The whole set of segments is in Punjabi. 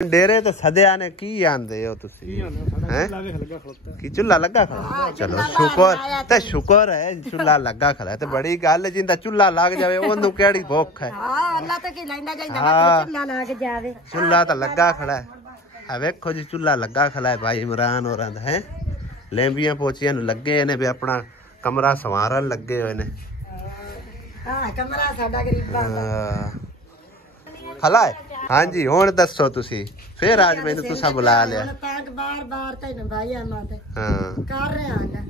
डेरे तो सदिया ने की आंदे हो तुसी हैं कि चूल्हा लगा खड़ा चलो शुक्र है चूल्हा लगा खड़ा ते बड़ी गल है जिंदा चूल्हा लग जावे ओनू केड़ी भुख है अल्लाह तो की लैंदा जांदा चूल्हा लग जावे चूल्हा तो लगा खड़ा है वेखो जी चूल्हा लगा खड़ा है भाई इमरान होरां दा है लेंबियां पोचियां नु लगे ने भी अपना कमरा संवारन लगे हुए ने हां कमरा साडा गरीबां दा खला है हाँ जी हुण दसो तुसी फिर आज मैनू तुसा बुला लिया तंग बार-बार तैनू भाई अहमद हां कर रहे हैं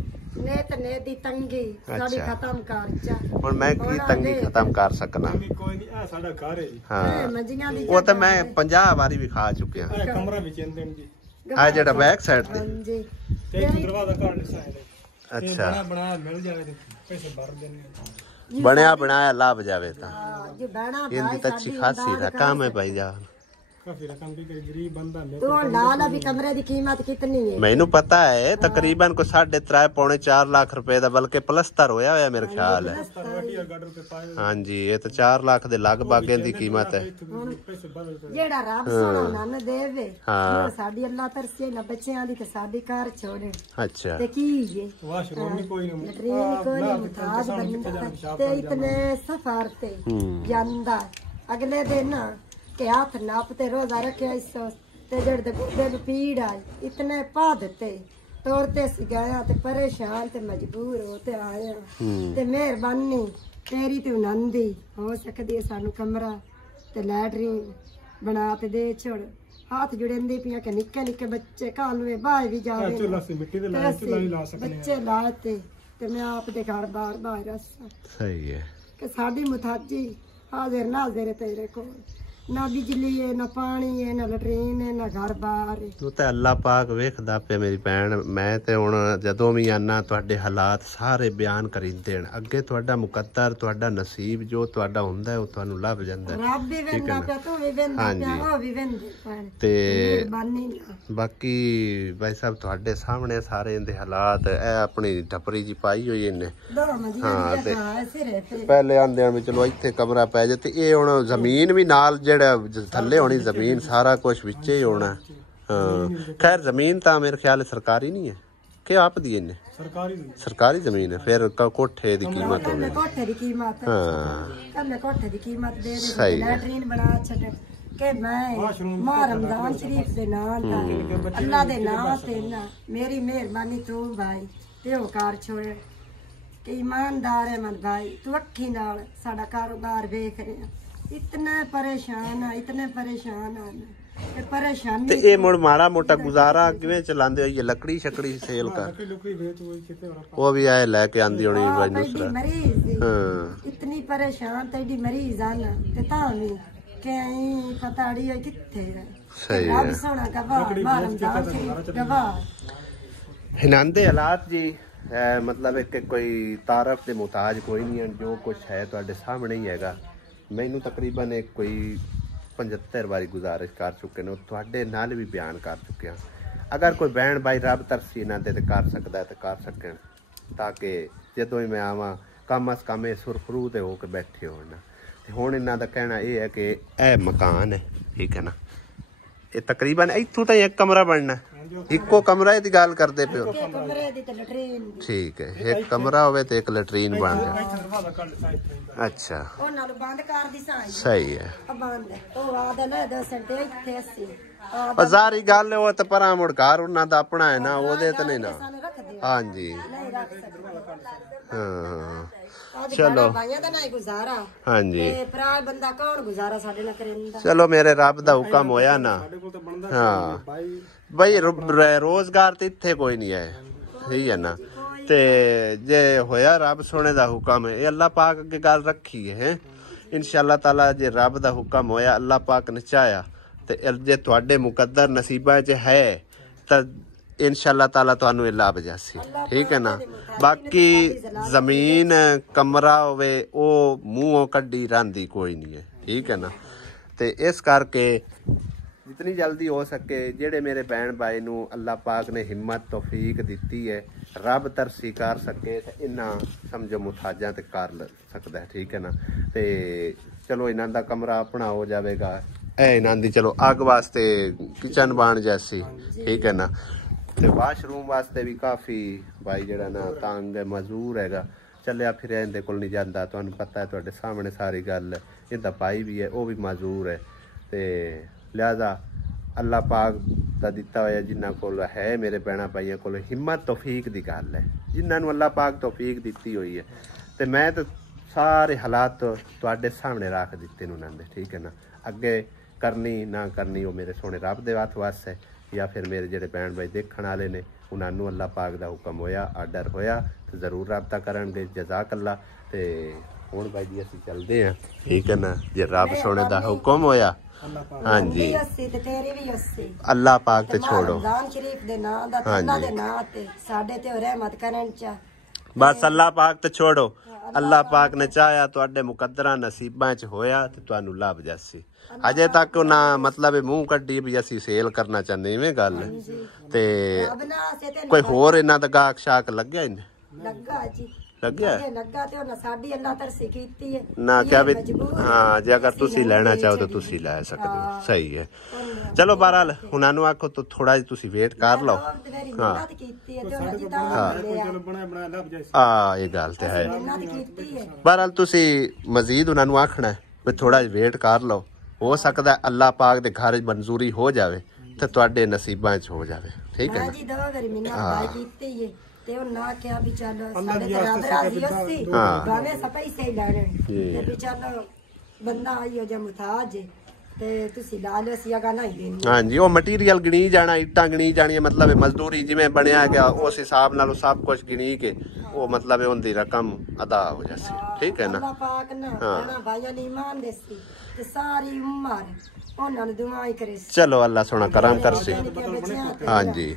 नेत ने दी तंगी साडी खत्म कर चा हुण मैं की तंगी खत्म कर सकना कोई नहीं आ साडा घर है जी हां मंजियां दी वो तो मैं 50 बारी भी खा चुकिया आ कमरा भी चेंदे जी आ जेड़ा बैक साइड ते हां जी ते दरवाजा काट लिसा है अच्छा बना मिल जावे ते पैसे भर देने बनया बनाया लाभ जावे ता जो बना इनकी तो अच्छी खासी रकम है भाई जान काफी रकम की गरीब बंदा है तो लाल अभी कमरे की कीमत कितनी है मैनू पता है तकरीबन को 3.5-4 लाख रुपए दा बल्कि प्लस्तर होया होया मेरे ख्याल है हाँ जी ये तो 4 लाख दे लगभग दी कीमत है जेड़ा रब सोना नन देवे हां साडी अल्लाह तरसे ना बच्चियां दी ते साडी कार छोड़े अच्छा ते की ये वाशरूम भी कोई नहीं ट्रेन कोई नहीं मुताज बनता ते इतने सफर ते ਜਾਂਦਾ अगले दिन के हाथ नापते रोजा रखे इस ते जड़ दे गोडे नु पीड़ आई इतने पा देते तोड़ते सी गया ते परेशान ते मजबूर होते आया ते मेहरबानी तेरी ते नंदी हो सकदी है सानू कमरा ते लैटरीन बना ते दे छोड़ हाथ जुड़ेंदे पिया के निक्के निक्के बच्चे कालवे बाहर भी जावे चूल्हा से मिट्टी दे ला चूल्हा भी ला सकने बच्चे लाते ते मैं आप दे घर बार बार रस सही है कि साडी मुताजी हाजिर नाजिर तेरे को ना बिजली है ना पानी है ना लैटरीन है ना घर बार है तू ते अल्लाह पाक वेखदा पे मेरी भैन मैं ते हुण जदों भी आना तुहाडे हालात सारे बयान करिंदे न अगे तुहाडा मुकद्दर तुहाडा नसीब जो तुहाडा हुंदा है ओ तुहानू लभ जांदा है रब भी वेंदा पे तू भी वेंदा पे ओ भी वेंदे ते मेहरबानी बाकी भाई साहब तुहाडे सामने सारे इहदे हालात ए अपनी टपरी जी पाई होई इन्ने दो मंजिल दी है सिरे पे पहले आंदे भी चलो इत्थे कमरा पै जाए ते ए हुण जमीन भी नाल थले होनी जमीन सारा कुछ विच ही होना हाँ खैर जमीन तो मेरे ख्याल सरकारी नहीं है कि आप दी इन्ने सरकारी जमीन है फिर कोठे दी कीमत होगी कोठे दी कीमत हाँ कल कोठे दी कीमत दे सही लैटरीन बना छड़ के मैं मां रमजान शरीफ दे नाम दा अल्लाह दे नाम ते ना मेरी मेहरबानी तू भाई ते ओ कार छोड़ के ईमानदार है मन भाई तू अखी नाल साडा कारोबार वेख रहा इतने परेशान परेशानी ते ए मुड़ माड़ा मोटा गुजारा किवें चलांदे हो ये लकड़ी शकड़ी सेल कर वो भी आए लेके आंदी होनी भाई नुसरत मरीज इतनी परेशान तेडी मरीज आना ते तामी के पताड़ी है किथे सही है रब सोना गवाह मारम जान गवाह हिनांदे हालात जी मतलब एक कोई तारफ के मुताज कोई नहीं है जो कुछ है तुहाडे सामने ही हैगा मैनू तकरीबन एक कोई 75 बारी गुजारिश कर चुके ने तुहाडे नाल भी बयान कर चुके हैं अगर कोई बहन भाई रब तरसी इन्हां ते कर सकदा है ते कर सकन ताकि जदों ही मैं आवां कम अज कम सुरखरू ते हो के बैठे होण ते हुण इन्हां दा कहना ये है कि ए मकान है ठीक है ना ये तकरीबन इत्थों ताईं एक कमरा बनना इको कमरा दी गल करदे पे हो ठीक है एक कमरा होवे ते एक लैटरीन बन जाए अच्छा ओ नाल बंद कर दी साई सही है बंद ओ आदा ले 10 घंटे इत्थे अस्सी बाजारी गल वो तो परा मुड़ घर उन्हां दा अपना है ना ओदे ते नहीं ना हां जी हाँ चलो हाँ जी चलो मेरे रब दा हुक्म होया ना हाँ भाई रोजगार तो इत्थे कोई नहीं है ठीक है ना ते जे होया रब सोने दा हुक्म है अल्लाह पाक अगे गल रखी है इंशाअल्लाह ताला जे रब दा हुक्म होया अल्लाह पाक ने चाया ते जे तुहाडे मुकद्दर नसीबां च है तां इंशाअल्लाह ताला तुहानू ये लाभ जासी ठीक है ना बाकी जमीन कमरा होवे ओ मुंहों कड्डी रांदी कोई नहीं है ठीक है ना ते इस करके जितनी जल्दी हो सके जेड़े मेरे बहन भाई नू अल्लाह पाक ने हिम्मत तौफीक दी है रब तरसी कर सके ते इन्ना समझो मुताजा ते कर सकदा है ठीक है ना ते चलो इन्हां दा कमरा अपना हो जाएगा ਇਹ ਇਹਨਾਂ ਦੀ ਚਲੋ ਅੱਗ ਵਾਸਤੇ ਕਿਚਨ ਬਣ ਜੈਸੀ ਠੀਕ ਹੈ ਨਾ ਤੇ ਵਾਸ਼ਰੂਮ ਵਾਸਤੇ ਵੀ ਕਾਫੀ ਭਾਈ ਜਿਹੜਾ ਨਾ ਤੰਗ ਹੈ ਮਜ਼ਦੂਰ ਹੈਗਾ ਚੱਲਿਆ ਫਿਰਿਆ ਇਹਦੇ ਕੋਲ ਨਹੀਂ ਜਾਂਦਾ ਤੁਹਾਨੂੰ ਪਤਾ ਹੈ ਤੁਹਾਡੇ ਸਾਹਮਣੇ ਸਾਰੀ ਗੱਲ ਇਹਦਾ ਭਾਈ ਵੀ ਹੈ ਉਹ ਵੀ ਮਜ਼ਦੂਰ ਹੈ ਤੇ ਲਿਹਾਜ਼ਾ ਅੱਲਾਹ ਪਾਕ ਦਾ ਦਿੱਤਾ ਹੋਇਆ ਜਿਨ੍ਹਾਂ ਕੋਲ ਹੈ ਮੇਰੇ ਭੈਣਾਂ ਭਾਈਆਂ ਕੋਲ ਹਿੰਮਤ ਤੌਫੀਕ ਦੀ ਗੱਲ ਹੈ ਜਿਨ੍ਹਾਂ ਨੂੰ ਅੱਲਾਹ ਪਾਕ ਤੌਫੀਕ ਦਿੱਤੀ ਹੋਈ ਹੈ ਤੇ ਮੈਂ ਤਾਂ ਸਾਰੇ ਹਾਲਾਤ ਤੁਹਾਡੇ ਸਾਹਮਣੇ ਰੱਖ ਦਿੱਤੇ ਨੇ ਉਹਨਾਂ ਦੇ ਠੀਕ ਹੈ ਨਾ ਅੱਗੇ ਕਰਨੀ ਨਾ ਕਰਨੀ ਉਹ ਮੇਰੇ ਸੋਹਣੇ ਰੱਬ ਦੇ ਹੱਥ ਵਾਸ ਹੈ ਜਾਂ ਫਿਰ ਮੇਰੇ ਜਿਹੜੇ ਭੈਣ ਭਾਈ ਦੇਖਣ ਵਾਲੇ ਨੇ ਉਹਨਾਂ ਨੂੰ ਅੱਲਾਹ ਪਾਕ ਦਾ ਹੁਕਮ ਹੋਇਆ ਆਰਡਰ ਹੋਇਆ ਤੇ ਜ਼ਰੂਰ ਰਾਬਤਾ ਕਰਨਗੇ ਜਜ਼ਾਕ ਅੱਲਾ ਤੇ ਹੁਣ ਭਾਈ ਜੀ ਅਸੀਂ ਚੱਲਦੇ ਹਾਂ ਠੀਕ ਹੈ ਨਾ ਜੇ ਰੱਬ ਸੋਹਣੇ ਦਾ ਹੁਕਮ ਹੋਇਆ ਹਾਂਜੀ ਅੱਲਾਹ ਪਾਕ ਤੇ ਛੋੜੋ ਰਮਜ਼ਾਨ ਸ਼ਰੀਫ ਦੇ ਨਾਂ ਦਾ ਅੱਲਾਹ ਦੇ ਨਾਂ ਤੇ ਸਾਡੇ ਤੇ ਰਹਿਮਤ ਕਰਨ ਚ ਬਸ ਅੱਲਾਹ ਪਾਕ ਤੇ ਛੋੜੋ ਅੱਲਾਹ ਪਾਕ ਨੇ ਚਾਹਿਆ ਤੁਹਾਡੇ ਮੁਕੱਦਰਾਂ ਨਸੀਬਾਂ ਚ ਹੋਇਆ ਤੇ ਤੁਹਾਨੂੰ ਲੱਭ ਜਾਸੀ ਅਜੇ ਤੱਕ ਉਹਨਾਂ ਮਤਲਬ ਮੂੰਹ ਕੱਢੀ ਵੀ ਅਸੀਂ ਸੇਲ ਕਰਨਾ ਚਾਹੁੰਦੇ ਇਵੇਂ ਗੱਲ ਤੇ ਕੋਈ ਹੋਰ ਇਹਨਾਂ ਦਾ ਗਾਹਕ ਸ਼ਾਕ ਲੱਗਿਆ ਇਹਨੇ ਲੱਗਾ ਜੀ ਲੱਗਿਆ ਲੱਗਾ ਤੇ ਉਹਨਾਂ ਸਾਡੀ ਅੱਲਾਹ ਤਰਸੀ ਕੀਤੀ ਹੈ ਨਾ ਕਿਹਾ ਵੀ ਹਾਂ ਜੇ ਅਗਰ ਤੁਸੀਂ ਲੈਣਾ ਚਾਹੋ ਤਾਂ ਤੁਸੀਂ ਲੈ ਸਕਦੇ ਹੋ ਸਹੀ ਹੈ ਚਲੋ ਬਹਰਾਲ ਉਹਨਾਂ ਨੂੰ ਆਖੋ ਤਾਂ ਥੋੜਾ ਜਿਹਾ ਤੁਸੀਂ ਵੇਟ ਕਰ ਲਓ ਹਾਂ ਇਹ ਗੱਲ ਤੇ ਹੈ ਬਹਰਾਲ ਤੁਸੀਂ ਮਜ਼ੀਦ ਉਹਨਾਂ ਨੂੰ ਆਖਣਾ ਵੀ ਥੋੜਾ ਜਿਹਾ ਵੇਟ ਕਰ ਲਓ ਹੋ ਸਕਦਾ ਅੱਲਾਹ ਪਾਕ ਦੇ ਘਰ ਮਨਜ਼ੂਰੀ ਹੋ ਜਾਵੇ ਤੇ ਤੁਹਾਡੇ ਨਸੀਬਾਂ 'ਚ ਹੋ ਜਾਵੇ ਠੀਕ ਹੈ ਜੀ ਦਵਾ ਕਰੀ ਮੈਨੂੰ ਬਾਈ ਕੀਤੀ ਹੈ ਤੇ ਉਹ ਨਾ ਕਿਹਾ ਵੀ ਚੱਲ ਸਾਡੇ ਤੇ ਰੱਬ ਰਾਜ਼ੀ ਹੋਸੀ ਭਾਵੇਂ ਪੈਸੇ ਹੀ ਲੈਣੇ ਤੇ ਵੀ ਚੱਲ ਬੰਦਾ ਆਈਓ ਜਾਂ ਮੁਤਾਜ ਤੇ ਤੁਸੀਂ ਲਾ ਲਿਓ ਅਸੀਂ ਅਗਾ ਨਹੀਂ ਦੇਣੀ ਹਾਂਜੀ ਉਹ ਮਟੀਰੀਅਲ ਗਿਣੀ ਜਾਣਾ ਇੱਟਾਂ ਗਿਣੀ ਜਾਣੀਆਂ ਮਤਲਬ ਮਜ਼ਦੂਰੀ ਜਿਵੇਂ ਬਣਿਆ ਗਿਆ ਉਸ ਹਿਸਾਬ ਨਾਲ ਸਭ ਕੁਝ ਗਿਣੀ ਕੇ ਉਹ ਮਤਲਬ ਉਹਦੀ ਰਕਮ ਅਦਾ ਹੋ ਜਾਸੀ ਠੀਕ ਹੈ ਨਾ ਅੱਲਾਹ ਪਾਕ ਨਾ ਨਾ ਭਾਈਆਂ ਨੇ ਇਮਾਨ ਦੇਸੀ ਤੇ ਸਾਰੀ ਉਮਰ ਉਹਨਾਂ ਨੂੰ ਦੁਆ ਹੀ ਕਰੇ ਚਲੋ ਅੱਲਾਹ ਸੋਹਣਾ ਕਰਮ ਕਰਸੇ ਹਾਂਜੀ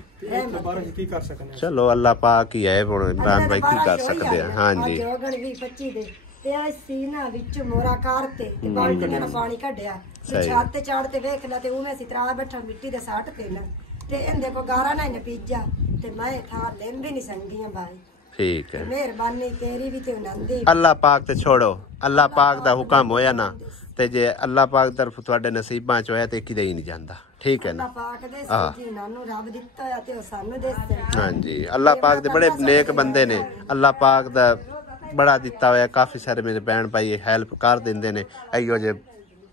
ਚਲੋ ਅੱਲਾਹ ਪਾਕ ਹੀ ਹੈ ਹੁਣ ਇਮਰਾਨ ਭਾਈ ਕੀ ਕਰ ਸਕਦੇ ਆ ਹਾਂਜੀ ਜੋਗਣ ਵੀ 25 ਦੇ ਤੇ ਆ ਸੀਨਾ ਵਿੱਚ ਮੋਰਾ ਕਰਤੇ ਤੇ ਬਾਲਟੀ ਨਾਲ ਪਾਣੀ ਕੱਢਿਆ ਤੇ ਛੱਤ ਤੇ ਚੜ ਤੇ ਵੇਖ ਲੈ ਤੇ ਉਵੇਂ ਅਸੀਂ ਤਰਾ ਬੈਠਾ ਮਿੱਟੀ ਦੇ ਸਾਟ ਤੇ ਨਾ ਤੇ ਇਹਦੇ ਕੋ ਗਾਰਾ ਨਾ ਇਹਨੇ ਪੀਜਾ ਤੇ ਮੈਂ ਥਾ ਲੈਣ ਵੀ ਨਹੀਂ ਸੰਗੀਆਂ ਭਾਈ ਠੀਕ ਹੈ ਮਿਹਰਬਾਨੀ ਤੇਰੀ ਵੀ ਤੇ ਨੰਦੀ ਅੱਲਾਹ ਪਾਕ ਤੇ ਛੋੜੋ ਅੱਲਾਹ ਪਾਕ ਦਾ ਹੁਕਮ ਹੋਇਆ ਨਾ ਤੇ ਜੇ ਅੱਲਾਹ ਪਾਕ ਤਰਫ ਤੁਹਾਡੇ ਨਸੀਬਾਂ ਚ ਹੋਇਆ ਤੇ ਕਿਤੇ ਹੀ ਨਹੀਂ ਜਾਂਦਾ ਠੀਕ ਹੈ ਨਾ ਅੱਲਾਹ ਪਾਕ ਦੇ ਜਿਨ੍ਹਾਂ ਨੂੰ ਰੱਬ ਦਿੱਤਾ ਹੋਇਆ ਤੇ ਉਹ ਸਾਨੂੰ ਦੇਸੇ ਹਾਂਜੀ ਅੱਲਾਹ ਪਾਕ ਦੇ ਬੜੇ ਨੇਕ ਬੰਦੇ ਨੇ ਅੱਲਾਹ ਪਾਕ ਦਾ ਬੜਾ ਦਿੱਤਾ ਹੋਇਆ ਕਾਫੀ ਸਾਰੇ ਮੇਰੇ ਭੈਣ ਭਾਈ ਹੈਲਪ ਕਰ ਦਿੰਦੇ ਨੇ ਇਹੋ ਜੇ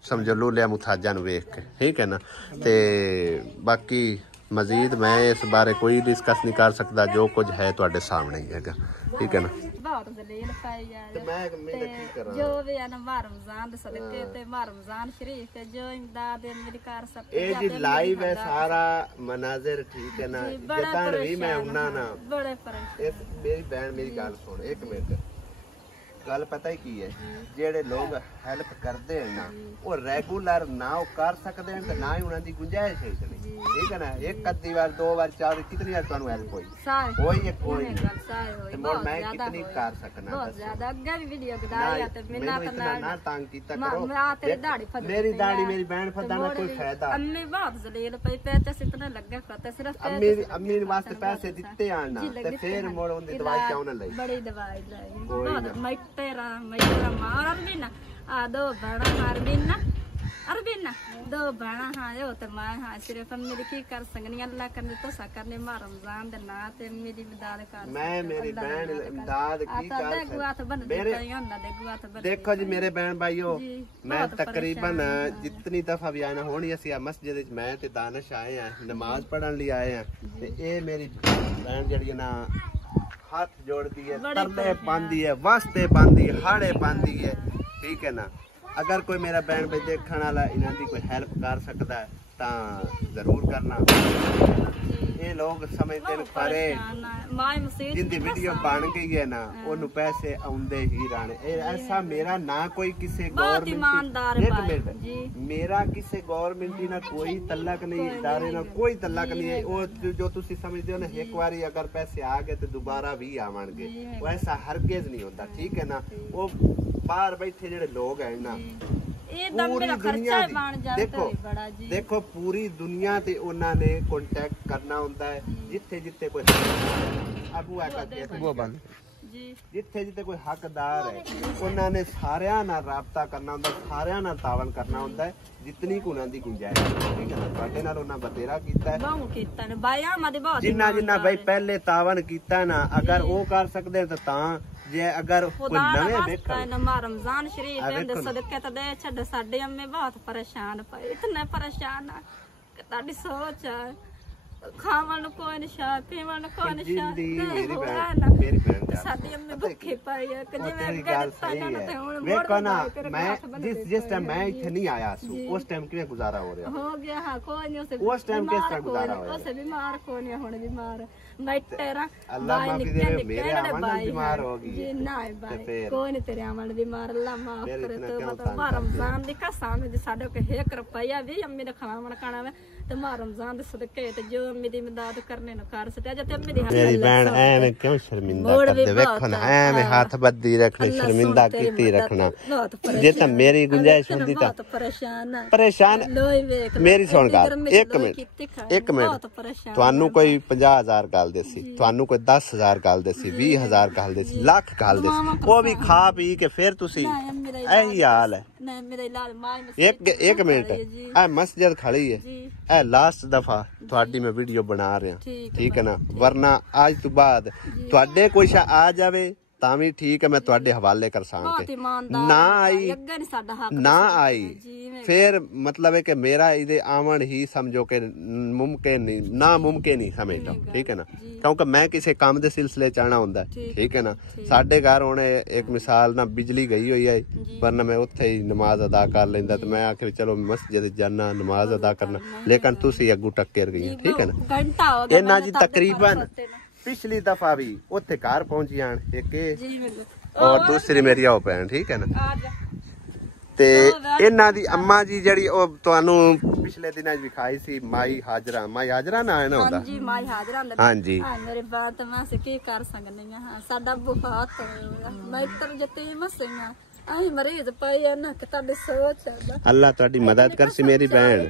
ਸਮਝੋ ਲੂਲਿਆ ਮੁਤਾਜਾਂ ਨੂੰ ਵੇਖ ਕੇ ਠੀਕ ਹੈ ਨਾ ਤੇ ਬਾਕੀ ਮਜ਼ੀਦ ਮੈਂ ਇਸ ਬਾਰੇ ਕੋਈ ਡਿਸਕਸ ਨਹੀਂ ਕਰ ਸਕਦਾ ਜੋ ਕੁਝ ਹੈ ਤੁਹਾਡੇ ਸਾਹਮਣੇ ਹੀ ਹੈਗਾ ਠੀਕ ਹੈ ਨਾ ਬਹੁਤ ਦਲੀਲ ਪਾਈ ਜਾ ਤੇ ਮੈਂ ਕੀ ਕਰਾਂ ਜੋ ਵੀ ਆ ਨਾ ਰਮਜ਼ਾਨ ਦੇ ਸਦਕੇ ਤੇ ਰਮਜ਼ਾਨ ਸ਼ਰੀਫ ਤੇ ਜੋ ਇਮਦਾਦ ਮੇਰੀ ਕਰ ਸਕਦੀ ਇਹ ਜੀ ਲਾਈਵ ਹੈ ਸਾਰਾ ਮਨਾਜ਼ਰ ਠੀਕ ਹੈ ਨਾ ਜਿੱਦਾਂ ਵੀ ਮੈਂ ਹੁੰਨਾ ਨਾ ਬੜੇ ਪਰੇਸ਼ਾਨ ਇਸ ਮੇਰੀ ਭੈਣ ਮੇਰੀ ਗੱਲ ਸੁਣ ਇੱਕ ਮਿੰਟ ਗੱਲ ਪਤਾ ਹੀ ਕੀ ਹੈ ਜਿਹੜੇ ਲੋਕ ਹੈਲਪ ਕਰਦੇ ਹਨ ਨਾ ਉਹ ਰੈਗੂਲਰ ਨਾ ਉਹ ਕਰ ਸਕਦੇ ਹਨ ਤੇ ਨਾ ਹੀ ਉਹਨਾਂ ਦੀ ਗੁੰਜਾਇਸ਼ ਹੈ ਇਤਨੀ ਠੀਕ ਹੈ ਨਾ ਇੱਕ ਅੱਧੀ ਵਾਰ ਦੋ ਵਾਰ ਚਾਰ ਵਾਰ ਕਿਤਨੀ ਵਾਰ ਤੁਹਾਨੂੰ ਹੈਲਪ ਹੋਈ ਹੋਈ ਕੋਈ ਤੇ ਮੈਂ ਕਿਤਨੀ ਕਰ ਸਕਣਾ ਬਹੁਤ ਜ਼ਿਆਦਾ ਅੱਗੇ ਵੀ ਵੀਡੀਓ ਗਦਾਈ ਆ ਤੇ ਮਿੰਨਾ ਨਾ ਤੰਗ ਕੀਤਾ ਕਰੋ ਮੈਂ ਤੇਰੀ ਦਾੜੀ ਫੜ ਮੇਰੀ ਦਾੜੀ ਮੇਰੀ ਭੈਣ ਫੜਨਾ ਕੋਈ ਫਾਇਦਾ ਅੰਮੀ ਬਹੁਤ ਜ਼ਲੀਲ ਪਈ ਪੈਸੇ ਸਿੱਤਨੇ ਲੱਗੇ ਖਾਤੇ ਸਿਰਫ ਅੰਮੀ ਵਾਸਤੇ ਪੈਸੇ ਦਿੱਤੇ ਆਣ ਤੇ ਫਿਰ ਮੋੜ ਉਹਦੀ ਦਵਾਈ ਕਿਉਂ ਨਾ ਲਈ ਬੜੀ ਦਵਾਈ ਲਈ ਬਹੁਤ ਮੈਟਰਾ ਮਾਰ ਅਰਬਿਨਾ ਆ ਦੋ ਬੜਾ ਅਰਬਿਨਾ ਅਰਬਿਨਾ ਦੋ ਬਣਾ ਹਾਂ ਉਹ ਤੇ ਮੈਂ ਹਾਂ ਸਿਰਫ ਮੇਰੀ ਕੀ ਕਰ ਸਕਣੀ ਅੱਲਾਹ ਕਰਨੇ ਤਾਂ ਸਕਰਨੇ ਰਮਜ਼ਾਨ ਦੇ ਨਾਂ ਤੇ ਮੇਰੀ ਮਦਦ ਕਰ ਮੈਂ ਮੇਰੀ ਭੈਣ ਇਮਦਾਦ ਕੀ ਕਰ ਦੇਖੋ ਜੀ ਮੇਰੇ ਭੈਣ ਭਾਈਓ ਮੈਂ ਤਕਰੀਬਨ ਜਿਤਨੀ ਦਫਾ ਵੀ ਆਇਆ ਹੋਣੀ ਅਸੀਂ ਆ ਮਸਜਿਦ ਵਿੱਚ ਮੈਂ ਤੇ ਦਾਨਿਸ਼ ਆਏ ਆ ਨਮਾਜ਼ ਪੜਨ ਲਈ ਆਏ ਆ ਤੇ ਇਹ ਮੇਰੀ ਭੈਣ ਜਿਹੜੀ ਨਾ ਹੱਥ ਜੋੜਦੀ ਹੈ ਤਰਲੇ ਪਾਉਂਦੀ ਹੈ ਵਾਸਤੇ ਪਾਉਂਦੀ ਹਾੜੇ ਪਾਉਂਦੀ ਹੈ ਠੀਕ ਹੈ ਨਾ अगर कोई मेरा भैन भाई देखने वाला इन्हां दी कोई हेल्प कर सकता है तो जरूर करना ये लोग समझते हैं परे जिंदी वीडियो बन गई है ना उन्हें पैसे आउंदे ही रहने ऐसा मेरा ना कोई किसी गवर्नमेंट मेरा किसी गवर्नमेंट ना कोई तल्लक नहीं इदारे ना कोई तल्लक नहीं है वो जो तुसी समझते हो ना एक बारी अगर पैसे आ गए तो दोबारा भी आवांगे वैसा हरगिज नहीं होता ठीक है ना वो बाहर बैठे जेडे लोग हैं ना देखो पूरी दुनिया ते उन्होंने कांटेक्ट करना होता है जिथे जिथे कोई अबू ਜੀ ਜਿੱਥੇ ਜਿੱਥੇ ਕੋਈ ਹੱਕਦਾਰ ਹੈ ਉਹਨਾਂ ਨੇ ਸਾਰਿਆਂ ਨਾਲ ਰਾਬਤਾ ਕਰਨਾ ਹੁੰਦਾ, ਸਾਰਿਆਂ ਨਾਲ ਤਾਵਨ ਕਰਨਾ ਹੁੰਦਾ ਹੈ ਜਿਤਨੀ ਕੁ ਉਹਨਾਂ ਦੀ ਗੁੰਜਾਇਸ਼ ਹੈ। ਠੀਕ ਹੈ ਨਾ, ਤੁਹਾਡੇ ਨਾਲ ਉਹਨਾਂ ਬਤੇਰਾ ਕੀਤਾ ਹੈ, ਬਹੁਤ ਕੀਤਾ ਨੇ ਬਾਇਆ ਮਾਦੇ ਬਹੁਤ ਜਿੰਨਾ ਬਈ ਪਹਿਲੇ ਤਾਵਨ ਕੀਤਾ ਨਾ, ਅਗਰ ਉਹ ਕਰ ਸਕਦੇ ਤਾਂ ਜੇ ਅਗਰ ਕੋਈ ਨਵੇਂ ਵੇਖਣ ਨਮਾ ਰਮਜ਼ਾਨ ਸ਼ਰੀਫ ਦੇ ਸਦਕੇ ਤਾਂ ਦੇ ਛੱਡ ਸਾਡੇ ਅੰਮੇ ਬਹੁਤ ਪਰੇਸ਼ਾਨ ਪਏ, ਇਤਨੇ ਪਰੇਸ਼ਾਨ ਆ ਕਿ ਤੁਹਾਡੀ ਸੋਚ ਆ ਖਾਵਣ ਨੂੰ ਕੋਈ ਨਿਸ਼ਾ, ਪੀਵਣ ਨੂੰ ਕੋਈ ਨਿਸ਼ਾ, ਮੇਰੀ ਭੈਣ ਸਾਡੀ ਅੰਮੇ ਭੁੱਖੇ ਪਈ ਆ ਕਿ ਜਿਵੇਂ ਗੱਲ ਸਹੀ ਹੈ। ਵੇਖੋ ਨਾ, ਮੈਂ ਜਿਸ ਟਾਈਮ ਮੈਂ ਇੱਥੇ ਨਹੀਂ ਆਇਆ ਸੀ ਉਸ ਟਾਈਮ ਕਿਵੇਂ ਗੁਜ਼ਾਰਾ ਹੋ ਰਿਹਾ ਹੋ ਗਿਆ। ਹਾਂ ਕੋਈ ਨਹੀਂ ਉਸ ਟਾਈਮ ਕਿਸ ਤਰ੍ਹਾਂ ਗੁਜ਼ਾਰਾ ਹੋਇਆ, ਉਸੇ ਬਿਮਾਰ ਕੋਈ ਨਹੀਂ, ਹੁਣ ਬਿਮਾਰ ਬੈਠੇ ਰਾਂ ਅੱਲਾ ਮਾਫੀ ਦੇਵੇ, ਮੇਰੇ ਆਵਣ ਨਾਲ ਬਿਮਾਰ ਹੋ ਗਈ ਜੀ ਨਾ ਬਾਈ ਕੋਈ ਨਹੀਂ ਤੇਰੇ ਆਵਣ ਬਿਮਾਰ, ਅੱਲਾ ਮਾਫ ਕਰੇ ਤੇ ਮਤਲਬ ਰਮਜ਼ਾਨ ਦੀ ਕਸਮ ਦੇ ਸਾਡੇ ਕੋ 1 ਰੁਪਿਆ ਵੀ ਅੰਮੀ ਦਾ ਖਾਵਣ ਖਾਣਾ ਵੇ ਤੇ ਮਾ ਰਮਜ਼ਾਨ ਦੇ ਸਦਕੇ ਤੇ ਜੋ ਅੰਮੀ ਦੀ ਮਦਦ ਕਰਨੇ ਨੂੰ ਕਰ ਸਟਿਆ ਜੇ ਤੇ ਅੰਮੀ ਦੀ ਮੇਰੀ ਭੈਣ ਐਵੇਂ ਕਿਉਂ ਸ਼ਰਮਿੰਦਾ ਕਰਦੇ, ਵੇਖੋ ਨਾ ਐਵੇਂ ਹੱਥ ਬੱਦੀ ਰੱਖਣੀ, ਸ਼ਰਮਿੰਦਾ ਕੀਤੀ ਰੱਖਣਾ। ਜੇ ਤਾਂ ਮੇਰੀ ਗੁੰਜਾਇਸ਼ ਹੁੰਦੀ ਤਾਂ ਪਰੇਸ਼ਾਨ ਮੇਰੀ ਸੁਣ ਗੱਲ, 1 ਮਿੰਟ ਤੁਹਾਨੂੰ ਕੋਈ 50,000 ਗੱਲ ਦੇਸੀ, ਤੁਹਾਨੂੰ ਕੋਈ 10,000 ਗੱਲ ਦੇਸੀ, 20,000 ਗੱਲ ਦੇਸੀ, ਲੱਖ ਗੱਲ ਦੇਸੀ, ਉਹ ਵੀ ਖਾ ਪੀ ਕੇ ਫਿਰ ਤੁਸੀਂ ਇਹੀ ਹਾਲ ਹੈ। ਇੱਕ ਮਿੰਟ, ਇਹ ਮਸਜਿਦ ਖੜੀ ਹੈ, ਇਹ ਲਾਸਟ ਦਫਾ ਤੁਹਾਡੀ ਮੈਂ ਵੀਡੀਓ ਬਣਾ ਰਿਹਾ, ਠੀਕ ਹੈ ਨਾ, ਵਰਨਾ ਅੱਜ ਤੋਂ ਬਾਅਦ ਤੁਹਾਡੇ ਕੋਈ ਸ਼ਾ ਆ ਜਾਵੇ ਤਾਂ ਵੀ ਠੀਕ ਹੈ, ਮੈਂ ਤੁਹਾਡੇ ਹਵਾਲੇ ਕਰ ਸਾਂਗੇ ਨਾ ਆਈ ਫਿਰ ਮਤਲਬ ਹੈ ਕਿ ਮੇਰਾ ਇਹਦੇ ਆਵਣ ਹੀ ਸਮਝੋ ਕਿ ਮੁਮਕਿਨ ਨਹੀਂ, ਨਾ ਮੁਮਕਿਨ ਹੀ ਸਮਝ ਲਓ, ਠੀਕ ਹੈ ਨਾ, ਕਿਉਂਕਿ ਮੈਂ ਕਿਸੇ ਕੰਮ ਦੇ ਸਿਲਸਿਲੇ ਚ ਆਣਾ ਹੁੰਦਾ, ਠੀਕ ਹੈ ਨਾ। ਸਾਡੇ ਘਰ ਹੁਣ ਇੱਕ ਮਿਸਾਲ ਨਾ ਬਿਜਲੀ ਗਈ ਹੋਈ ਹੈ, ਵਰਨਾ ਮੈਂ ਉੱਥੇ ਹੀ ਨਮਾਜ਼ ਅਦਾ ਕਰ ਲੈਂਦਾ, ਤੇ ਮੈਂ ਆਖਿਰ ਚਲੋ ਮਸਜਿਦ ਜਾਣਾ ਨਮਾਜ਼ ਅਦਾ ਕਰਨਾ, ਲੇਕਿਨ ਤੁਸੀਂ ਅੱਗੂ ਟੱਕਰ ਗਈ, ਠੀਕ ਹੈ ਨਾ। ਇਹਨਾਂ ਜੀ ਤਕਰੀਬਨ ਪਿਛਲੀ ਦਫਾ ਵੀ ਉੱਥੇ ਘਰ ਪਹੁੰਚ ਜਾਣ ਇੱਕ, ਔਰ ਦੂਸਰੀ ਮੇਰੀ ਆਓ ਭੈਣ, ਠੀਕ ਹੈ ਨਾ। ਤੇ ਇਹਨਾਂ ਦੀ ਅੰਮਾ ਜੀ ਜਿਹੜੀ ਉਹ ਤੁਹਾਨੂੰ ਪਿਛਲੇ ਦਿਨਾਂ ਚ ਵਿਖਾਈ ਸੀ, ਮਾਈ ਹਾਜਰਾ ਨਾ ਹੈ ਨਾ ਹੁੰਦਾ, ਹਾਂਜੀ ਮਾਈ ਹਾਜਰਾ, ਹਾਂਜੀ ਮੇਰੇ ਬਾਤ ਮੈਂ ਸੇ ਕੀ ਕਰ ਸਕਦੀ ਹਾਂ, ਸਾਡਾ ਬਹੁਤ ਮੈਂ ਤਰ ਜਤੇ ਮਸੀਆਂ ਆਈ ਮਰੀਜ਼ ਪਈ ਨਾ ਕਿ ਤੁਹਾਡੀ ਸੋਚ ਹੈ, ਅੱਲਾ ਤੁਹਾਡੀ ਮਦਦ ਕਰਸੀ ਮੇਰੀ ਭੈਣ,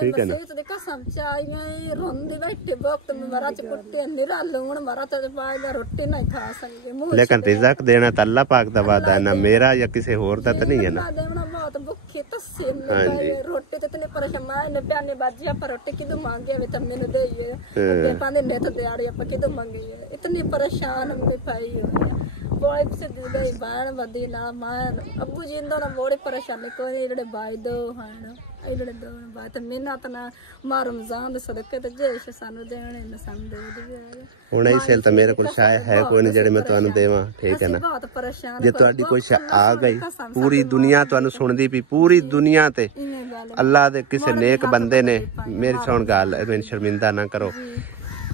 ਠੀਕ ਹੈ ਨਾ। ਦੇ ਕਸਮ ਚਾਹੀਏ ਰੋਂਦੀ ਬੈਠੇ ਵਕਤ ਮਰਾ ਚ ਕੁੱਟੇ ਨਿਰਾ ਲੂਣ ਮਰਾ ਤੇ ਬਾਅਦ ਰੋਟੀ ਨਹੀਂ ਖਾ ਸਕਦੇ, ਲੇਕਿਨ ਰਿਜ਼ਕ ਦੇਣਾ ਤਾਂ ਅੱਲਾ ਪਾਕ ਦਾ ਵਾਦਾ ਹੈ ਨਾ, ਮੇਰਾ ਜਾਂ ਕਿਸੇ ਹੋਰ ਦਾ ਤਾਂ ਨਹੀਂ ਹੈ ਨਾ। ਦੇਣਾ ਬਹੁਤ ਭੁੱਖੇ ਤਸੇ ਨੇ ਰੋਟੀ ਤੇ ਤਨੇ ਪਰੇਸ਼ਾਨ ਨੇ ਪਿਆਨੇ ਬਾਜੀ ਆਪਾਂ ਰੋਟੀ ਕਿਦੋਂ ਮੰਗੇ ਵੇ ਤਾਂ ਮੈਨੂੰ ਦੇਈਏ ਤੇ ਪਾਦੇ ਨੇ ਤਾਂ ਦਿਹਾੜੀ ਆਪਾਂ ਕਿਦੋਂ ਮੰਗੀਏ, ਇਤਨੀ ਪਰੇਸ਼ਾਨ ਮੈਂ ਪਾਈ ਹੋਈ ਬੋਲੇ ਪਿੱਛੇ ਦੇ ਬਾਣ ਵਧੀ ਨਾ ਮਾਂ ਅੱਬੂ ਜੀ ਇੰਦੋਂ ਨਾ ਬੋੜੇ ਪਰੇਸ਼ਾਨੀ ਕੋਈ ਜਿਹੜੇ ਬਾਈ ਦੋ ਹਨ ਜਿਹੜੇ ਦੋ ਬਾਤ ਮਿਹਨਤ ਨਾ ਮਾ ਰਮਜ਼ਾਨ ਦੇ ਸਦਕੇ ਤੇ ਜੇਸ਼ ਸਾਨੂੰ ਦੇਣੇ ਨਾ ਸਾਨੂੰ ਦੇ ਹੁਣ ਇਹ ਸੇਲ ਤਾਂ ਮੇਰੇ ਕੋਲ ਸ਼ਾਇਦ ਹੈ ਕੋਈ ਨਹੀਂ ਜਿਹੜੇ ਮੈਂ ਤੁਹਾਨੂੰ ਦੇਵਾਂ, ਠੀਕ ਹੈ ਨਾ। ਬਹੁਤ ਪਰੇਸ਼ਾਨ ਜੇ ਤੁਹਾਡੀ ਕੋਈ ਆ ਗਈ ਪੂਰੀ ਦੁਨੀਆ ਤੁਹਾਨੂੰ ਸੁਣਦੀ ਪਈ, ਪੂਰੀ ਦੁਨੀਆ ਤੇ ਅੱਲਾ ਦੇ ਕਿਸੇ ਨੇਕ ਬੰਦੇ ਨੇ, ਮੇਰੀ ਸੁਣ ਗੱਲ ਮੈਨੂੰ ਸ਼ਰਮਿੰਦਾ ਨਾ ਕਰੋ,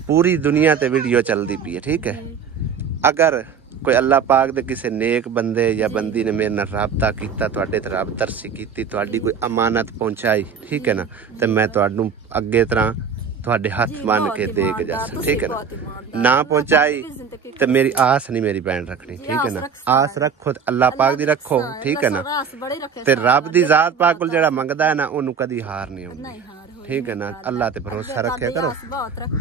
ਪੂਰੀ ਦੁਨੀਆ ਤੇ ਵੀਡੀਓ ਚੱਲਦੀ ਪਈ ਹੈ, ਠੀਕ ਹੈ। ਅਗਰ ਕੋਈ ਅੱਲਾ ਪਾਕ ਦੇ ਕਿਸੇ ਨੇਕ ਬੰਦੇ ਜਾਂ ਬੰਦੀ ਨੇ ਮੇਰੇ ਨਾਲ ਰਾਬਤਾ ਕੀਤਾ, ਤੁਹਾਡੇ ਤੇ ਰੱਬ ਤਰਸੀ ਕੀਤੀ, ਤੁਹਾਡੀ ਕੋਈ ਅਮਾਨਤ ਪਹੁੰਚਾਈ, ਠੀਕ ਹੈ ਨਾ, ਤੇ ਮੈਂ ਤੁਹਾਨੂੰ ਅੱਗੇ ਤਰ੍ਹਾਂ ਤੁਹਾਡੇ ਹੱਥ ਬੰਨ ਕੇ ਦੇ ਕੇ ਜਾ ਸਕਦਾ, ਠੀਕ ਹੈ ਨਾ ਪਹੁੰਚਾਈ ਤੇ ਮੇਰੀ ਆਸ ਨਹੀਂ ਮੇਰੀ ਭੈਣ ਰੱਖਣੀ, ਠੀਕ ਹੈ ਨਾ। ਆਸ ਰੱਖੋ ਅੱਲਾ ਪਾਕ ਦੀ ਰੱਖੋ, ਠੀਕ ਹੈ ਨਾ, ਤੇ ਰੱਬ ਦੀ ਜ਼ਾਤ ਪਾਕ ਕੋਲ ਜਿਹੜਾ ਮੰਗਦਾ ਹੈ ਨਾ ਉਹਨੂੰ ਕਦੀ ਹਾਰ ਨਹੀਂ ਆਉਂਦੀ, ठीक है ना। अल्लाह ते भरोसा रखे करो,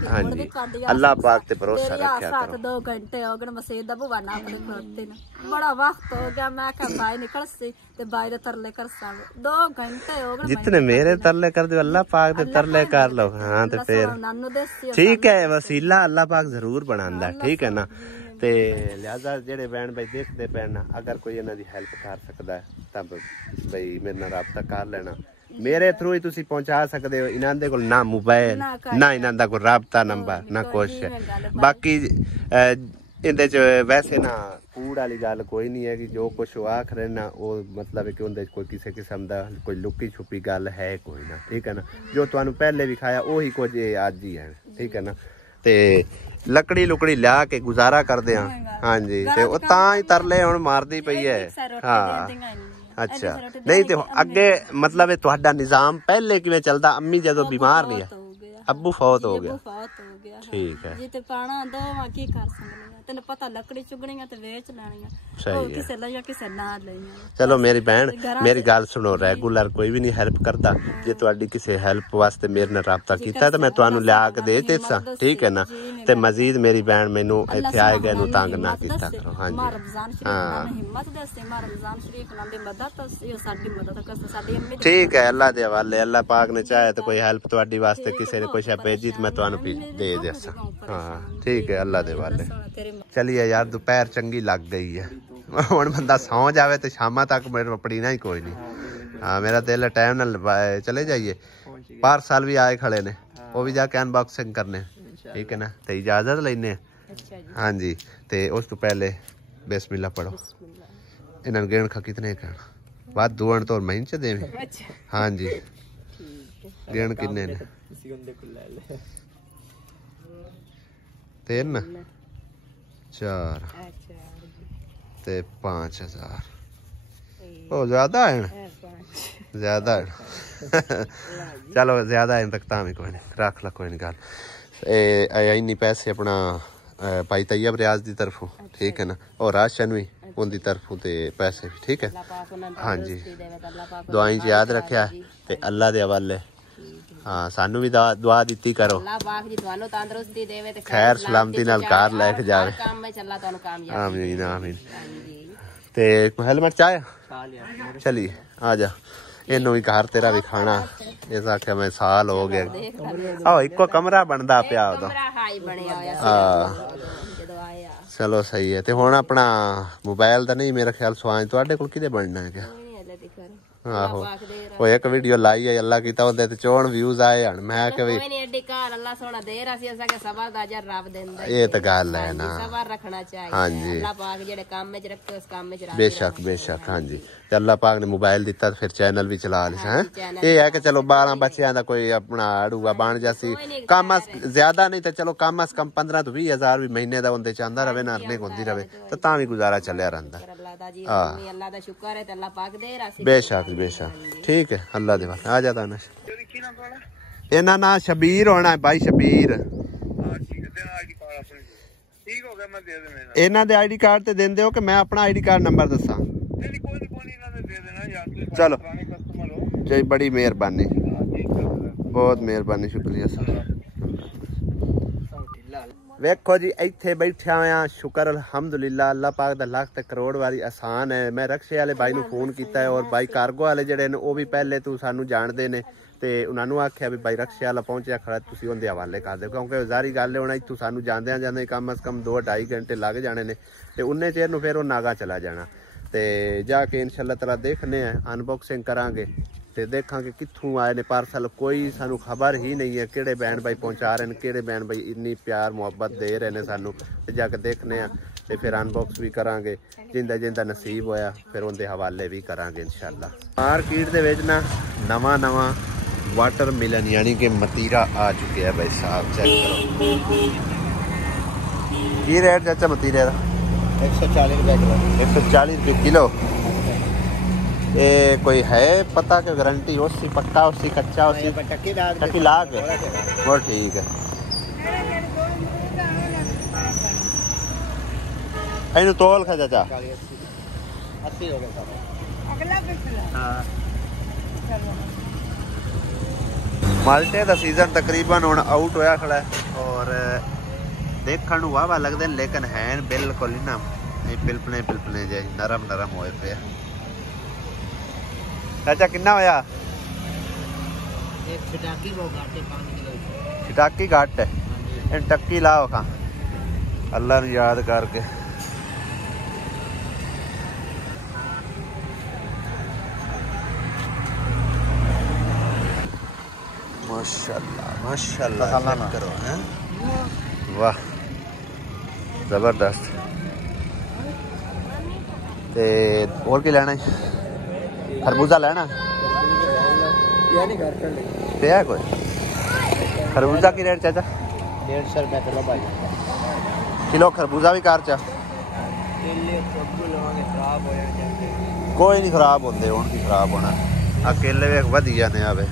हाँ जी, अल्लाह पाक ते भरोसा रखे करो। 2 घंटे हो गए मसीद दा बुआ ना अपने खोते ना, बड़ा वक्त हो गया, मैं कहा भाई निकल सी ते भाई दे तरले कर सा 2 घंटे हो गए, जितने मेरे तरले कर दो अल्लाह पाक दे तरले कर लो, हाँ ते फिर ठीक है, वसीला अल्लाह पाक जरूर बनांदा, ठीक है ना। ਤੇ ਲਿਹਾਜ਼ਾ ਜਿਹੜੇ ਭੈਣ ਭਾਈ ਦੇਖਦੇ ਪੈਣ, ਅਗਰ ਕੋਈ ਇਹਨਾਂ ਦੀ ਹੈਲਪ ਕਰ ਸਕਦਾ ਤਾਂ ਬਈ ਮੇਰੇ ਨਾਲ ਰਾਬਤਾ ਕਰ ਲੈਣਾ, ਮੇਰੇ ਥਰੂ ਹੀ ਤੁਸੀਂ ਪਹੁੰਚਾ ਸਕਦੇ ਹੋ। ਇਹਨਾਂ ਦੇ ਕੋਲ ਨਾ ਮੋਬਾਈਲ ਨਾ ਇਹਨਾਂ ਦਾ ਕੋਈ ਰਾਬਤਾ ਨੰਬਰ ਨਾ ਕੁਛ, ਬਾਕੀ ਇਹਦੇ ਚ ਵੈਸੇ ਨਾ ਕੂੜ ਵਾਲੀ ਗੱਲ ਕੋਈ ਨਹੀਂ ਹੈ ਕਿ ਜੋ ਕੁਛ ਉਹ ਆਖ ਰਹੇ ਨਾ ਉਹ ਮਤਲਬ ਹੈ ਕਿ ਉਹਦੇ ਕੋਈ ਕਿਸੇ ਕਿਸਮ ਦਾ ਕੋਈ ਲੁਕੀ ਛੁਪੀ ਗੱਲ ਹੈ ਕੋਈ ਨਾ, ਠੀਕ ਹੈ ਨਾ। ਜੋ ਤੁਹਾਨੂੰ ਪਹਿਲੇ ਵਿਖਾਇਆ ਉਹੀ ਕੁਝ ਅੱਜ ਹੀ ਹੈ, ਠੀਕ ਹੈ ਨਾ। ਤੇ ਲੱਕੜੀ ਲੁਕੜੀ ਲਿਆ ਕੇ ਗੁਜ਼ਾਰਾ ਕਰਦੇ ਹਾਂ, ਹਾਂਜੀ, ਤੇ ਉਹ ਤਾਂ ਹੀ ਤਰਲੇ ਹੁਣ ਮਾਰਦੀ ਪਈ ਹੈ, ਹਾਂ ਅੱਛਾ। ਨਹੀਂ ਤੇ ਅੱਗੇ ਮਤਲਬ ਹੈ ਤੁਹਾਡਾ ਨਿਜ਼ਾਮ ਪਹਿਲੇ ਕਿਵੇਂ ਚੱਲਦਾ? ਅੰਮੀ ਜਦੋਂ ਬਿਮਾਰ ਨਹੀਂ ਹੈ, ਅੱਬੂ ਫੌਤ ਹੋ ਗਿਆ, ਠੀਕ ਹੈ। ਤੈਨੂੰ ਪਤਾ ਲੱਕੜੀ ਚੁਗਣੀਆਂ ਤੇ ਵੇਚ ਲੈਣੀਆਂ ਸਹੀ ਉਹ ਹੈ। ਕਿਸੇ ਲਈਆਂ ਕਿਸੇ ਨਾ ਲਈਆਂ ਚਲੋ ਮੇਰੀ ਭੈਣ ਮੇਰੀ ਗੱਲ ਸੁਣੋ ਰੈਗੂਲਰ ਕੋਈ ਵੀ ਨਹੀਂ ਹੈਲਪ ਕਰਦਾ ਜੇ ਤੁਹਾਡੀ ਕਿਸੇ ਹੈਲਪ ਵਾਸਤੇ ਮੇਰੇ ਨਾਲ ਰਾਬਤਾ ਕੀਤਾ ਤਾਂ ਮੈਂ ਤੁਹਾਨੂੰ ਲਿਆ ਕੇ ਦੇ ਦਿੱਤਾ ਠੀਕ ਹੈ ਨਾ ਤੇ ਮਜ਼ੀਦ ਮੇਰੀ ਭੈਣ ਮੈਨੂੰ ਇੱਥੇ ਆਏ ਗਏ ਨੂੰ ਤੰਗ ਨਾ ਕੀਤਾ ਕਰੋ ਹਾਂਜੀ ਮਾਂ ਰਮਜ਼ਾਨ ਸ਼ਰੀਫ ਨਾਲ ਹਿੰਮਤ ਦੱਸੇ ਮਾਂ ਰਮਜ਼ਾਨ ਸ਼ਰੀਫ ਨਾਲ ਦੀ ਮਦਦ ਇਹ ਸਾਡੀ ਮਦਦ ਕਰ ਸਾਡੀ ਅੰਮੀ ठीक है अल्लाह दे हवाले अल्लाह पाक ने चाहे तो कोई हेल्प ਤੁਹਾਡੀ ਵਾਸਤੇ ਕਿਸੇ ਨੇ ਕੁਛ ਭੇਜੀ ਤੇ ਮੈਂ ਤੁਹਾਨੂੰ ਦੇ ਦੇ ਸਕਦਾ ਹਾਂ ਠੀਕ ਹੈ ਅੱਲਾ ਦੇ ਹਵਾਲੇ ਚਲਿਏ ਯਾਰ ਦੁਪਹਿਰ ਚੰਗੀ ਲੱਗ ਗਈ ਹੈ ਹੁਣ ਬੰਦਾ ਸੌ ਜਾਵੇ ਤੇ ਸ਼ਾਮਾਂ ਤੱਕ ਮੇਰੇ ਪੜੀਨਾ ਹੀ ਕੋਈ ਨਹੀਂ ਹਾਂ ਮੇਰਾ ਦਿਲ ਟਾਈਮ ਨਾਲ ਚਲੇ ਜਾਈਏ ਪਾਰਸਲ ਵੀ ਆਏ ਖੜੇ ਨੇ ਉਹ ਵੀ ਜਾ ਕੇ ਅਨਬਾਕਸਿੰਗ ਕਰਨੇ ठीक है ना तो इजाजत लेने हाँ जी तो उस तो पहले बिस्मिल्लाह पढ़ो इन्होंने गेण खा कितने कहना बात दुआन तो महीन च देवे हाँ जी गेण कितने ने 3 4 ते 5000 ओ ज्यादा है ज्यादा चलो ज्यादा है तक तां भी कोई नहीं रख ला कोई नहीं गल इन्नी पैसे अपना भाई तैयब रियाज की तरफों ठीक है ना और राशन भी उनकी तरफों ते पैसे भी ठीक है हाँ जी दुआई च याद रखा ते अल्लाह दे हवाले हाँ सानू भी दुआ दी करो खैर सलामती नाल कार लैके जावे आमीन आमीन ते हेलमेट चाहे चलिए आ जा इनू भी घर तेरा भी खाना इस आख्या मैं साल हो गया आओ इको कमरा बनता पिया चलो सही है ते हुण अपना मोबाइल दा नहीं मेरा ख्याल स्वांज तुहाडे कोल किदे बनना है क्या आहो वो एक वीडियो लाई है अल्लाह कीता ओदे ते 4 व्यूज आए हन मैं कि कोई नहीं एडी कार अल्लाह सोना दे रहा सी असा के सबर दा अजर रब देंदा ये तो गल है ना सबर रखना चाहिए हां जी अल्लाह पाक जेड़े काम में रखे उस काम में रख बेशक हां जी ते अल्लाह पाक ने मोबाइल दिता फिर चैनल भी चला ले हैं ये है कि चलो 12 बच्चों दा कोई अपना अड़ूआ बन जासी कम ज्यादा नहीं तो चलो कम से कम 15 तो 20 हजार भी महीने दा उनदे चांदा रवे ना अर्निंग होंदी रवे तो तां भी गुजारा चलया रहंदा अल्लाह दा शुक्र है ते अल्लाह पाक दे रहा सी बेशक ठीक है अल्लाह दे वास्ते आ जाता ना इना ना शबीर होना है भाई शबीर इना दे आईडी कार्ड ते देंदे हो कि मैं अपना आईडी कार्ड नंबर दसा चलो जी बड़ी मेहरबानी बहुत मेहरबानी शुक्रिया सर वेखो जी इत्थे बैठा हुआ शुक्र अलहमदुलिल्लाह अल्लाह पाक दा लाख ते करोड़ वाली आसान है मैं रक्शे वाले भाई नू फोन किया है और भाई कार्गो वाले जेडे ने वो भी पहले तू सानू जानते ने ते उन्होंने आख्या भी भाई रक्शे वाला पहुंचा खड़ा तुसीं उहदे हवाले कर दो क्योंकि जारी गल है हुण इत्थों सानू जांदे जांदे कम से कम 2-2.5 घंटे लग जाने ने ते उन्ने चेर नू फिर वो नागा चला जाना ते जाके इंशाअल्लाह तआला देखने अनबॉक्सिंग करांगे ते देखांगे कित्थों आए ने पार्सल कोई सानू खबर ही नहीं है किहड़े बैन भाई पहुंचा रहे हैं किहड़े बैन भाई इन्नी प्यार मुहब्बत दे रहे हैं सानू ते जाके देखने ते फिर अनबॉक्स भी करांगे जिंदा जिंदा नसीब होया फिर उनके हवाले भी करांगे इंशाअल्लाह मार्केट दे विच ना नवा वाटर मिलन यानी कि मतीरा आ चुके हैं भाई साहब चेक करो की रेट चाचा मतीरे का 140 रुपये किलो 140 रुपये किलो ये कोई है पता कि गारंटी उसकी पक्का उसकी कच्चा उसकी टक्की ला के वो ठीक है इन्हू तोल खा चाचा 80 हो गया माल्टे का सीजन तकरीबन हुण आउट होया खड़ा है और देखने नूं वाह लगते हैं लेकिन है बिल्कुल ना पिलपने जे नरम होए पे चाचा कितना होया छिटाकी घट है टक्की लाओ खा अल्लाह ने याद करके माशाल्लाह करो हैं वाह जबरदस्त ते और की लेना है खरबूजा लेना पे है कोई खरबूजा की रेट चाचा 150 रुपये किलो भाई किलो खरबूजा भी कार चा कोई नहीं खराब होंगे हूँ की खराब होना अकेले भी वधिया ने आवे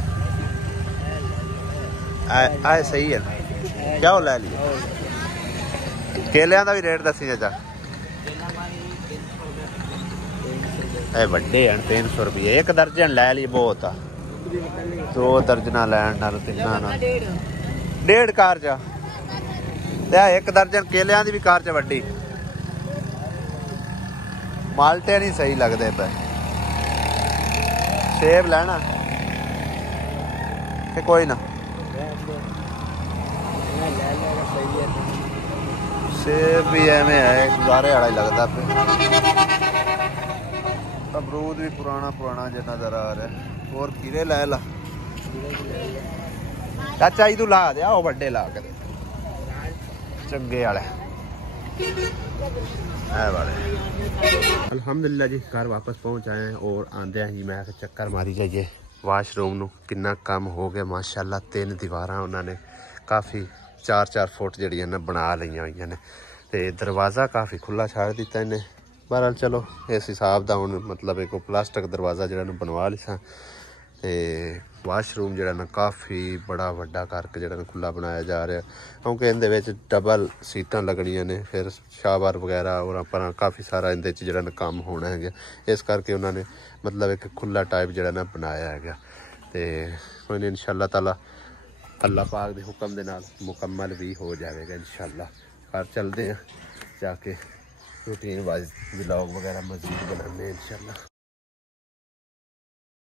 आए सही है क्या ले लिया केलियां दा भी रेट दसी चाचा। ਇਹ ਵੱਡੇ ਹਨ 300 ਰੁਪਏ ਇੱਕ ਦਰਜਨ ਲੈ ਲਈ ਬਹੁਤ ਆ 2 ਦਰਜਨਾਂ ਲੈਣ ਨਾਲ ਤਿੰਨਾਂ ਨਾਲ ਡੇਢ ਕਾਰ ਚ ਤੇ ਇੱਕ ਦਰਜਨ ਕੇਲਿਆਂ ਦੀ ਵੀ ਕਾਰ ਚ ਵੱਡੀ ਮਾਲਟੇ ਨਹੀਂ ਸਹੀ ਲੱਗਦੇ ਪਏ ਸੇਬ ਲੈਣਾ ਕਿ ਕੋਈ ਨਾ सेब भी एवं है गुजारे वाला ही लगता पे अमरूद भी पुराना जो नजर आ रहा है और खीरे लै ला चाचा जी तू ला दे आओ बड़े ला के चंगे वाले अल्हम्दुलिल्लाह जी घर वापस पहुंच आए हैं और आंदे हैं जी मैं चक्कर मारी जाइए वाशरूम नू कितना कम हो गया माशाल्लाह 3 दीवारां उन्होंने काफ़ी 4-4 फुट जड़ियां ना बना लिया हुई ने ते दरवाज़ा काफ़ी खुला छाड़ दिता इन्हें बहरहाल चलो इस हिसाब का हुण मतलब एक प्लास्टिक दरवाज़ा जो बनवा लिसा ते वाशरूम जो ना काफ़ी बड़ा वड्डा करके जो खुला बनाया जा रहा क्योंकि इहदे विच डबल सीटां लगनियां ने फिर शावर वगैरह और अपना काफ़ी सारा इहदे च जो काम होना है इस करके उन्होंने मतलब एक खुला टाइप जो ना बनाया है ते हुण इंशाअल्लाह ताला अल्लाह पाक के हुक्म के नाल मुकम्मल भी हो जाएगा इंशाअल्लाह। घर चलते हैं जाके रूटीन वाइज व्लॉग वगैरह मज़ीद बनाने इंशाअल्लाह।